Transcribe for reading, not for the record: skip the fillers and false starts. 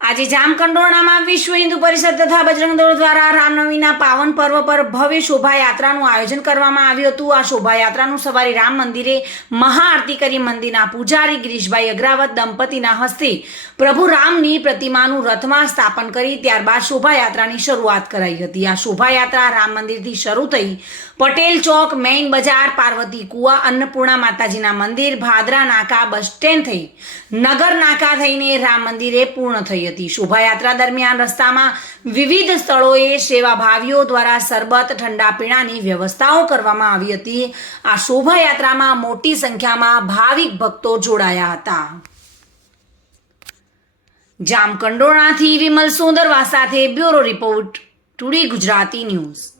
આજે જામકંડોરણામાં વિશ્વ હિન્દુ પરિષદ તથા બજરંગ દળ દ્વારા રામનવમીના પાવન પર્વ પર ભવ્ય શોભાયાત્રાનું આયોજન કરવામાં આવ્યું હતું। આ શોભાયાત્રાનું સવારે રામ મંદિરે મહાઆરતી કરી મંદિરના પૂજારી ગિરીશભાઈ અગ્રાવત દંપતીના હસ્તે પ્રભુ રામની પ્રતિમાનું રથમાં સ્થાપન કરી ત્યારબાદ શોભાયાત્રાની શરૂઆત કરાઈ હતી। આ શોભાયાત્રા રામ મંદિરથી શરૂ થઈ પટેલ ચોક, મેઇન બજાર, પાર્વતી કુવા, અન્નપૂર્ણા માતાજીના મંદિર, ભાદરા નાકા, બસ સ્ટેન્ડ થઈ નગર નાકા થઈને રામ મંદિરે પૂર્ણ થઈ હતી। શોભાયાત્રા દરમિયાન રસ્તામાં વિવિધ સ્થળોએ સેવાભાવીઓ દ્વારા શરબત, ઠંડા પીણાની વ્યવસ્થાઓ કરવામાં આવી હતી। આ શોભાયાત્રામાં મોટી સંખ્યામાં ભાવિક ભક્તો જોડાયા હતા। જામકંડોરણાથી વિમલ સોંદરવા સાથે bureau report, today Gujarati news.